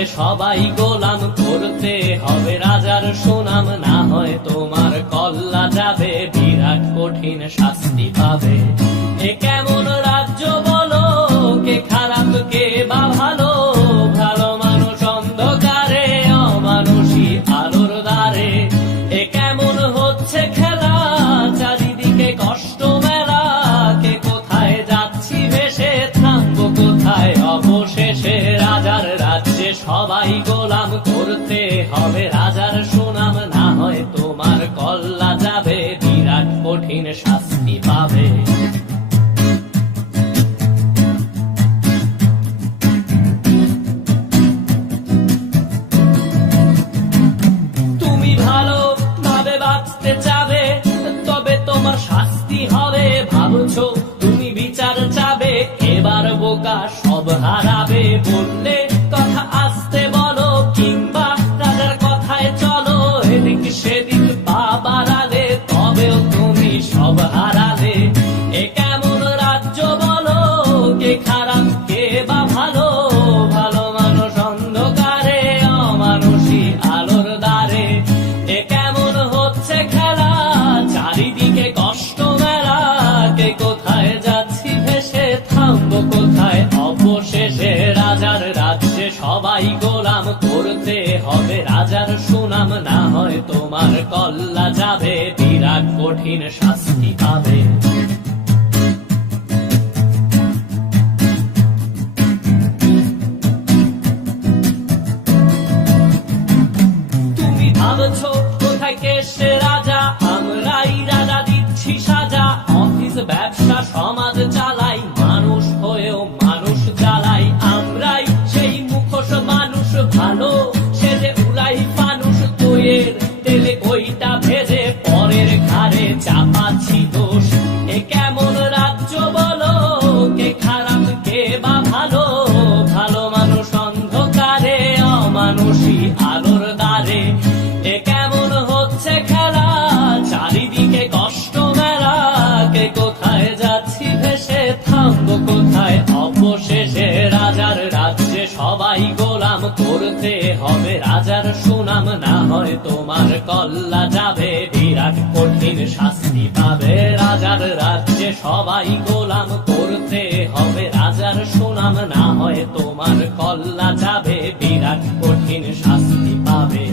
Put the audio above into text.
রাজ্যে সবাই গোলাম, করতে হবে রাজার সুনাম, না হয় তোমার কল্লা যাবে, বিরাট কঠিন শাস্তি পাবে। এ কেমন রাজ্য বলো, কে খারাপ কে বা ভালো, ভালো মানুষ অন্ধকারে, অমানুষী আলোর দ্বারে। এ কেমন হচ্ছে খেলা, চারিদিকে কষ্ট মেলা, কে কোথায় যাচ্ছি ভেসে, থামবো কোথায় অবশেষে। রাজার রাজ্যে সবাই গোলাম, করতে হবে রাজার সুনাম, না হয় তোমার কল্লা যাবে, বিরাট কঠিন শাস্তি পাবে। তুমি ভালো ভাবে বাঁচতে চাবে, তবে তোমার শাস্তি হবে। ভাবছো তুমি বিচার চাবে, এবার বোকা সব হারাবে। বললে কথা আসতে বলো, কিংবা রাজার কথায় চলো, এদিক সেদিক পা বাড়ালে, তবেও তুমি সব হারালে। এ কেমন রাজ্য বলো, কে খারাপ কে বা ভালো, ভালো মানুষ অন্ধকারে, অমানুষী আলোর দ্বারে। এ কেমন হচ্ছে খেলা, চারিদিকে কষ্ট মেলা, কে কোথায় যাচ্ছি ভেসে, থামবো কোথায় অবশেষে। রাজার রাজ্যে সবাই গোলাম, করতে হবে রাজার সুনাম, না হয় তোমার কল্লা যাবে, বিরাট কঠিন শাস্তি পাবে। তুমি ভাবছো কোথায় কে সে রাজা, আমরাই রাজা দিচ্ছি সাজা। অফিস ব্যবসা সমাজ চালাই, মানুষ হয়েও মানুষ জ্বালাই। আমরাই সেই মুখোশ মানুষ ভালো, সে যে উলাই ফানুষ, দইয়ের তেলে ওইটা ভেজে, পরের ঘাড়ে চাপাচ্ছি দোষ। এ কেমন রাজ্য বলো, কে খারাপ কে বা ভালো, ভালো মানুষ অন্ধকারে, অমানুষী আলোর দ্বারে। এ কেমন হচ্ছে খেলা, চারিদিকে কষ্ট মেলা, কে কোথায় যাচ্ছি ভেসে, থামবো কোথায় অবশেষে। রাজার রাজ্যে সবাই গোলাম, করতে হবে রাজার সুনাম, না হয় তোমার কল্লা যাবে, বিরাট কঠিন শাস্তি পাবে। রাজার রাজ্যে সবাই গোলাম, করতে হবে রাজার সুনাম, না হয় তোমার কল্লা যাবে, বিরাট কঠিন শাস্তি পাবে।